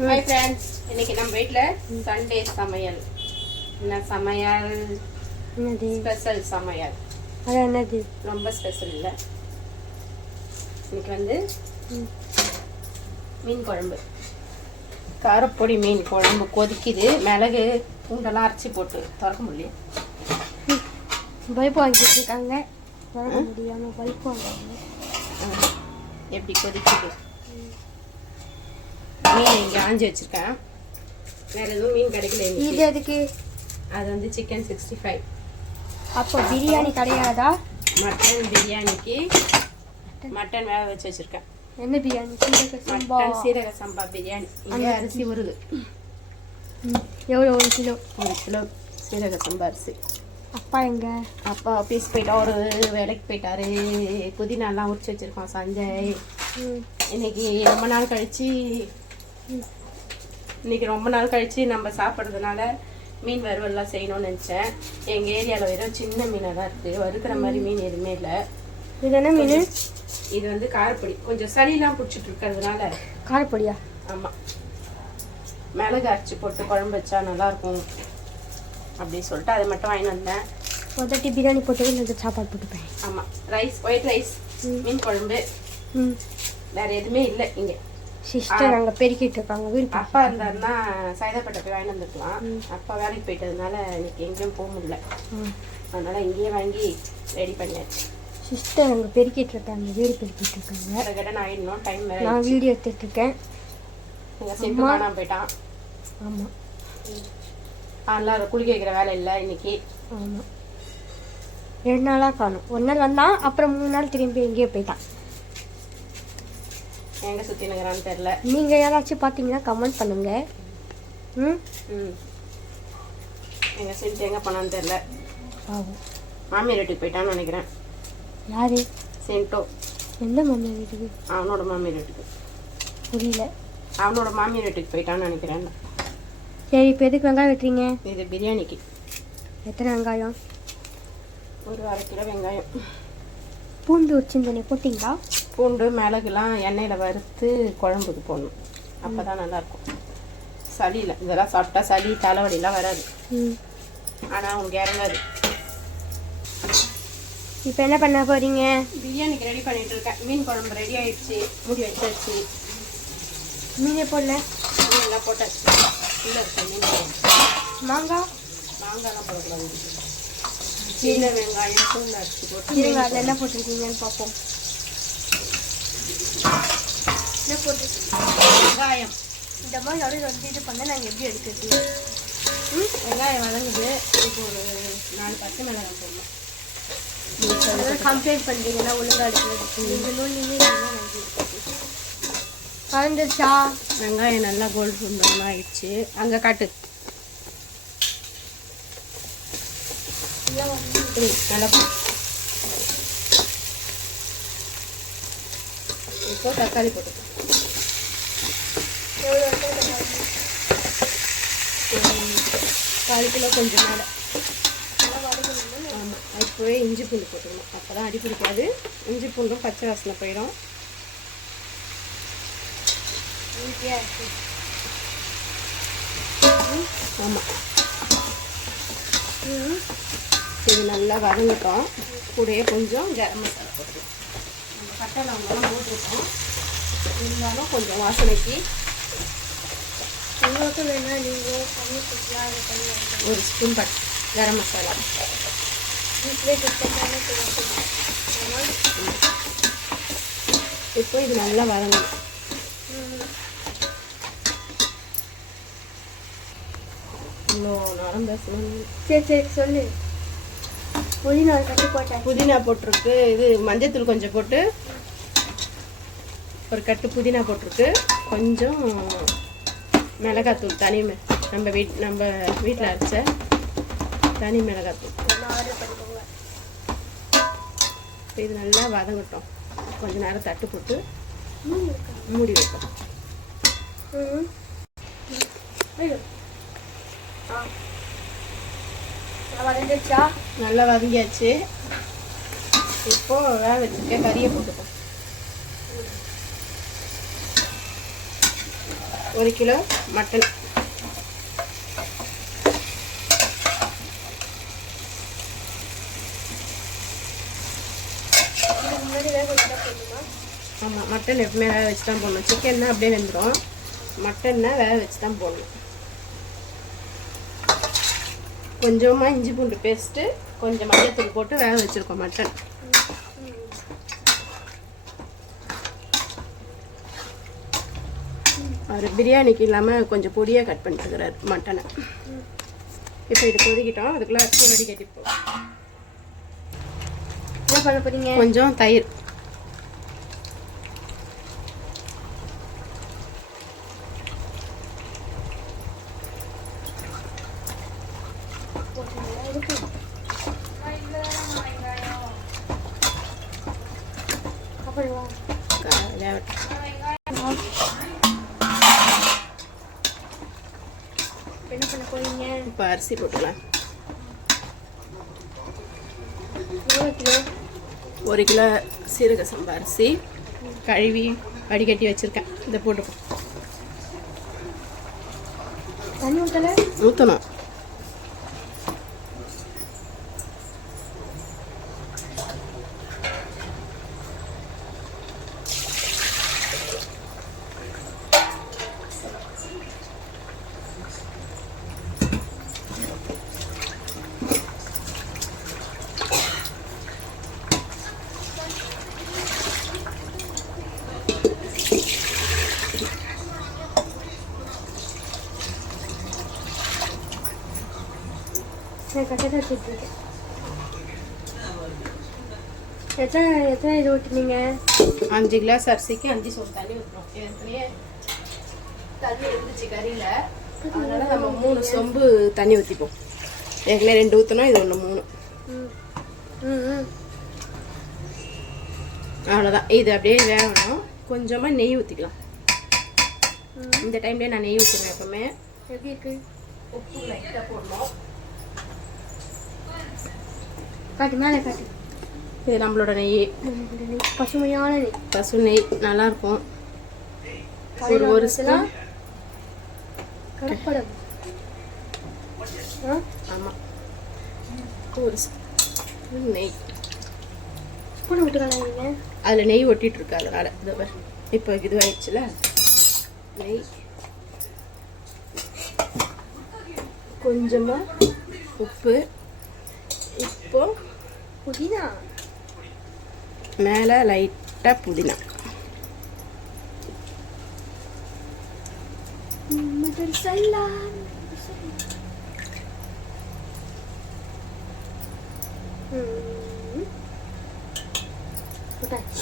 Hi friends இன்னைக்கு நம்ம வீட்டில் சண்டே சமையல். என்ன சமையல்? ஸ்பெஷல் சமையல். அது என்னது? ரொம்ப ஸ்பெஷல் இல்லை. இன்னைக்கு வந்து. மீன் குழம்பு. காரப்பொடி மீன் குழம்பு கொதிக்குது. மிளகு பூண்டெல்லாம் அரைச்சி போட்டு திறக்க முடியும் பல்ப் வாங்கிட்டு இருக்காங்க. வர முடியாம பல்ப் வாங்குவாங்க எப்படி கொதிக்குது? மீன் இங்கே ஆஞ்சி வச்சிருக்கேன். வேற எதுவும் மீன் கிடைக்கல இது. எதுக்கு? அது வந்து சிக்கன் சிக்ஸ்டி ஃபைவ் அப்போ பிரியாணி கிடையாதா? மட்டன் பிரியாணிக்கு மட்டன் வேக வச்சு வச்சிருக்கேன். என்ன பிரியாணி? சீரக சம்பா. சீரக சம்பா பிரியாணி. இங்கே அரிசி வருது. எவ்வளோ? ஒரு கிலோ. ஒரு கிலோ சீரக சம்பா அரிசி. அப்பா எங்க? அப்பா ஆஃபீஸ் போயிட்டா ஒரு வேலைக்கு போயிட்டாரு. புதினாலாம் உரிச்சு வச்சிருக்கோம் சஞ்சய். இன்னைக்கு ரொம்ப நாள் கழிச்சு இன்னைக்கு ரொம்ப நாள் கழிச்சு நம்ம சாப்பிட்றதுனால மீன் வறுவல்லாம் செய்யணும்னு நினச்சேன். எங்கள் ஏரியாவில் வெறும் சின்ன மீனாக தான் இருக்குது வறுக்கிற மாதிரி மீன் எதுவுமே இல்லை. இது என்ன மீன்? இது வந்து காரப்பொடி. கொஞ்சம் சளிலாம் பிடிச்சிட்டு இருக்கிறதுனால. காரப்பொடியா? ஆமாம் மிளகு அரைச்சி போட்டு குழம்பு வச்சா நல்லாயிருக்கும். அப்படின்னு சொல்லிட்டு அதை மட்டும் வாங்கிட்டு வந்தேன். உதட்டி பிரியாணி போட்டு ரெண்டு சாப்பாடு போட்டுப்பேன். ஆமாம் ரைஸ் ஒயிட் ரைஸ் மீன் குழம்பு. ம். வேற எதுவுமே இல்லை இங்கே. சிஸ்டர் அங்கே பெருக்கிட்டு இருக்காங்க வீடு அப்பா இருந்தாருன்னா சைதாப்பேட்டை போய் வாங்கிட்டு வந்துருக்கலாம் அப்பா வேலைக்கு போயிட்டதுனால இன்னைக்கு எங்கேயும் போக முடியல. அதனால இங்கேயே வாங்கி ரெடி பண்ணியாச்சு. சிஸ்டர் அங்கே பெருக்கிட்டு இருக்காங்க வீடு பெருக்கிட்டு இருக்காங்க. கடன் ஆயிடணும் டைம் வேற நான் வீடியோ எடுத்துட்டு இருக்கேன். காணாம போயிட்டான். ஆமாம் அதனால குளிக்க வைக்கிற வேலை இல்லை இன்னைக்கு. ஆமாம் ரெண்டு நாளாக காணும். ஒரு நாள் வந்தான் அப்புறம் மூணு நாள் திரும்பி எங்கேயோ போயிட்டான். எங்கே சுற்றி நிற்கிறான்னு தெரில நீங்கள் யாராச்சும் பார்த்தீங்கன்னா கமெண்ட் பண்ணுங்க. ம்? ம். எங்கள் சென்ட் எங்கே போனான்னு தெரில மாமியார் வீட்டுக்கு போயிட்டான்னு நினைக்கிறேன். யாரு? சென்ட்டோ எந்த மம்மி வீட்டுக்கு? அவனோட மாமியார் வீட்டுக்கு. புரியல. அவனோட மாமியார் வீட்டுக்கு போயிட்டான்னு நினைக்கிறேன். சரி இப்போ எதுக்கு வெங்காயம் வெட்டுறீங்க? இது பிரியாணிக்கு. எத்தனை வெங்காயம்? ஒரு அரை கிலோ வெங்காயம். பூண்டு வச்சுருந்தேனே போட்டிங்களா? பூண்டு மிளகுலாம் எண்ணெயில் வறுத்து குழம்புக்கு போடணும். அப்போ தான் நல்லாயிருக்கும். சளியில். இதெல்லாம் சாப்பிட்டா சளி தலைவலிலாம் வராது. ஆனால் உனக்கு இறங்காது இப்போ என்ன பண்ண போகிறீங்க பிரியாணிக்கு ரெடி பண்ணிட்டு இருக்கேன் மீன் குழம்பு ரெடி ஆயிடுச்சு. மூடி வச்சாச்சு. மீனே போடல. மீன் எல்லாம் போட்டாச்சு. உள்ளே இருக்க மீன் மாங்காய்? மாங்காய்லாம் போடக்கூடாது. சின்ன வெங்காயம் பூண்டு அரைச்சி போட்டு அதில் என்ன போட்டிருக்கீங்கன்னு பார்ப்போம் என்ன போட்டிருக்கீங்க வெங்காயம் இந்த மாதிரி வந்து இது பண்ண நாங்கள் எப்படி எடுக்கிறது ம், வெங்காயம் வதங்குது இப்போ ஒரு நாலு பச்சை மிளகாய் போடலாம் கம்ப்ளைண்ட் பண்ணுறீங்கன்னா ஒழுங்காக எடுக்கிறது நீங்கள் கலந்துருச்சா வெங்காயம் நல்லா கோல்டு சுண்டலாம் ஆயிடுச்சு அங்கே காட்டு ம், நல்லா போ. இப்போ தக்காளி போட்டு கால் கிலோ கொஞ்சம் மேலே ஆமாம் இப்போவே இஞ்சி பூண்டு போட்டுக்கணும். அப்போ தான் அடி பிடிக்காது. இஞ்சி பூண்டும் பச்சை வாசனை போயிடும். ஆமாம் இது நல்லா வதங்கட்டும். கூடயே கொஞ்சம் கரம் மசாலா போட்டுக்கலாம். நம்ம பட்டை லவங்கெல்லாம் போட்டிருக்கோம். இருந்தாலும் கொஞ்சம் வாசனைக்கு. உங்களுக்கு வேணா நீங்கள் பண்ணி பண்ணி ஒரு ஸ்பூன் பட் கரம் மசாலா. இப்போ இது நல்லா வதங்கணும். இவ்வளோ நடந்த சொல்லு சரி சரி சொல்லு. புதினா கட்டி போட்டேன். புதினா போட்டிருக்கு. இது மஞ்சத்தூள் கொஞ்சம் போட்டு ஒரு கட்டு புதினா போட்டிருக்கு. கொஞ்சம் மிளகாத்தூள் தனி நம்ம வீட் நம்ம வீட்டில் அரைச்ச தனி மிளகாத்தூள். இது நல்லா வதங்கட்டும். கொஞ்ச நேரம் தட்டு போட்டு மூடி வைப்போம் வரைஞ்சிருச்சா நல்லா வதங்கியாச்சு. இப்போ வேக வச்சுருக்க கறியை போட்டுப்போம் ஒரு கிலோ மட்டன். ஆமாம் மட்டன் எப்பவுமே வேக வச்சு தான் போடணும் சிக்கன்னா அப்படியே வெந்துடும் மட்டன்னா வேக வச்சு தான் போடணும். கொஞ்சமாக இஞ்சி பூண்டு பேஸ்ட்டு கொஞ்சம் மஞ்சத்தூள் போட்டு வேக வச்சுருக்கோம் மட்டன். அவர் பிரியாணிக்கு இல்லாமல் கொஞ்சம் பொடியாக கட் பண்ணிட்டுருக்கிறார் மட்டனை. இப்போ இது கொதிக்கிட்டோம். அதுக்குள்ளே அரிசி வடி கட்டிப்போம் என்ன பண்ண போறீங்க? கொஞ்சம் தயிர் அப்புறம் காலையில என்ன பண்ண போறீங்க இப்போ அரிசி போட்டுக்கலாம். ஒரு கிலோ சீரக சம்பா அரிசி கழுவி வடிகட்டி வச்சுருக்கேன். இதை போட்டுப்போம் ஊற்றணும் நான் கரெக்டாக வச்சுருக்கேன் எத்தனை எத்தனை இது ஊற்றுனீங்க அஞ்சு கிளாஸ் அரிசிக்கு அஞ்சு சொம்பு தண்ணி ஊற்றணும் ஏற்கனவே தண்ணி இருந்துச்சு கறியில் அதனால நம்ம மூணு சொம்பு தண்ணி ஊற்றிப்போம் ஏற்கனவே ரெண்டு ஊற்றணும் இது ஒன்று மூணு அவ்வளோதான் இது அப்படியே வேகணும் கொஞ்சமாக நெய் ஊற்றிக்கலாம் இந்த டைம்லேயே நான் நெய் ஊற்றுவேன் எப்பவுமே எப்படி இருக்கு உப்பு லைட்டாக போடணும் காட்டு மேலே காட்டு இது நம்மளோட நெய். பசுமையான நெய். பசு நெய் நல்லாயிருக்கும் ஒரு கடையில் ஒரு வாங்குறதுலாம் ஸ்பூன். கடப்படம் ஆமாம் ஒரு ஸ்பூன் நெய். ஸ்பூன் விட்டுக்கலாம் நீங்கள் அதில் நெய் ஒட்டிட்டு இருக்கு அதனால. இதோ இப்போ இதுவாயிடுச்சுல நெய். கொஞ்சமாக உப்பு. இப்போ புதினா? மேலே லைட்டாக புதினா.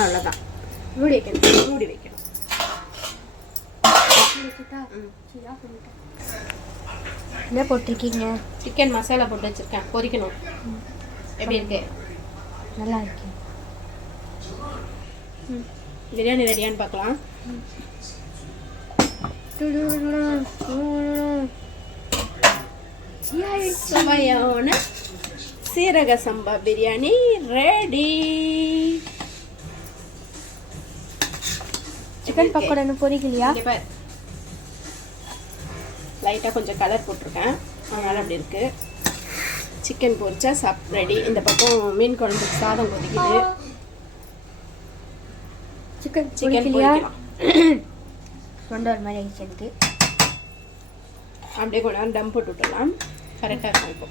அவ்வளோதான் மூடி வைக்கணும். மூடி வைக்கணும். என்ன போட்டிருக்கீங்க? சிக்கன் மசாலா போட்டு வச்சுருக்கேன். பொரிக்கணும். எப்படி இருக்கு? நல்லா இருக்கு பிரியாணி ரெடியான்னு பார்க்கலாம். சுவையான சீரக சம்பா பிரியாணி ரெடி. சிக்கன் பக்கோடா பொரிக்கலையா? லைட்டாக கொஞ்சம் கலர் போட்டிருக்கேன். அதனால் அப்படி இருக்கு. சிக்கன் பொரிச்சா சாப் ரெடி இந்த பக்கம் மீன் குழம்புக்கு சாதம் கொதிக்குது. சிக்கன் சிக்கன் தொண்டை ஒரு மாதிரி ஆயிடுச்சு எனக்கு. அப்படியே நேரம் டம் போட்டு விட்டுலாம் கரெக்டாக இருக்கும் இப்போ.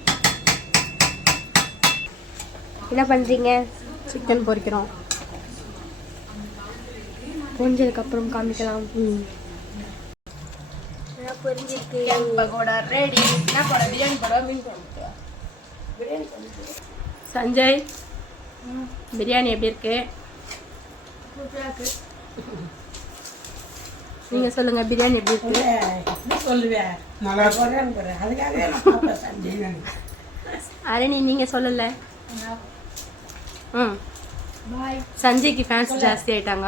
என்ன பண்ணுறீங்க சிக்கன் பொரிக்கிறோம். பொரிஞ்சதுக்கு அப்புறம் காமிக்கலாம். ம். பொரிஞ்சிருக்கு? பகோடா ரெடி என்ன போட? பிரியாணி போட மீன் குழம்பு சஞ்சய் பிரியாணி எப்படி இருக்கு? நீங்க சொல்லுங்க பிரியாணி எப்படி இருக்கு? சொல்லுவேன் அரணி நீங்க சொல்லல. ம். பாய் சஞ்சய்க்கு ஃபேன்ஸ் ஜாஸ்தி ஆயிட்டாங்க.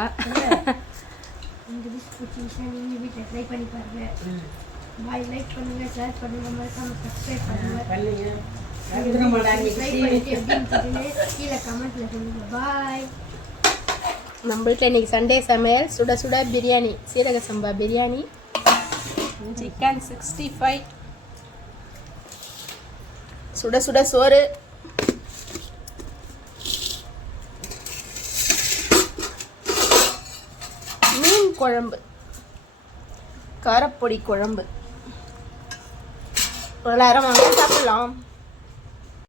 பாய் லைக் பண்ணுங்க ஷேர் பண்ணுங்க மறக்காம சப்ஸ்கிரைப் பண்ணுங்க நம்ம வீட்டில் இன்னைக்கு சண்டே சமையல். சுட சுட பிரியாணி சீரக சம்பா பிரியாணி. சிக்கன் சிக்ஸ்டி ஃபைவ் சுட சுட சோறு. மீன் குழம்பு. காரப்பொடி குழம்பு. எல்லாரும் வாங்க சாப்பிடலாம்.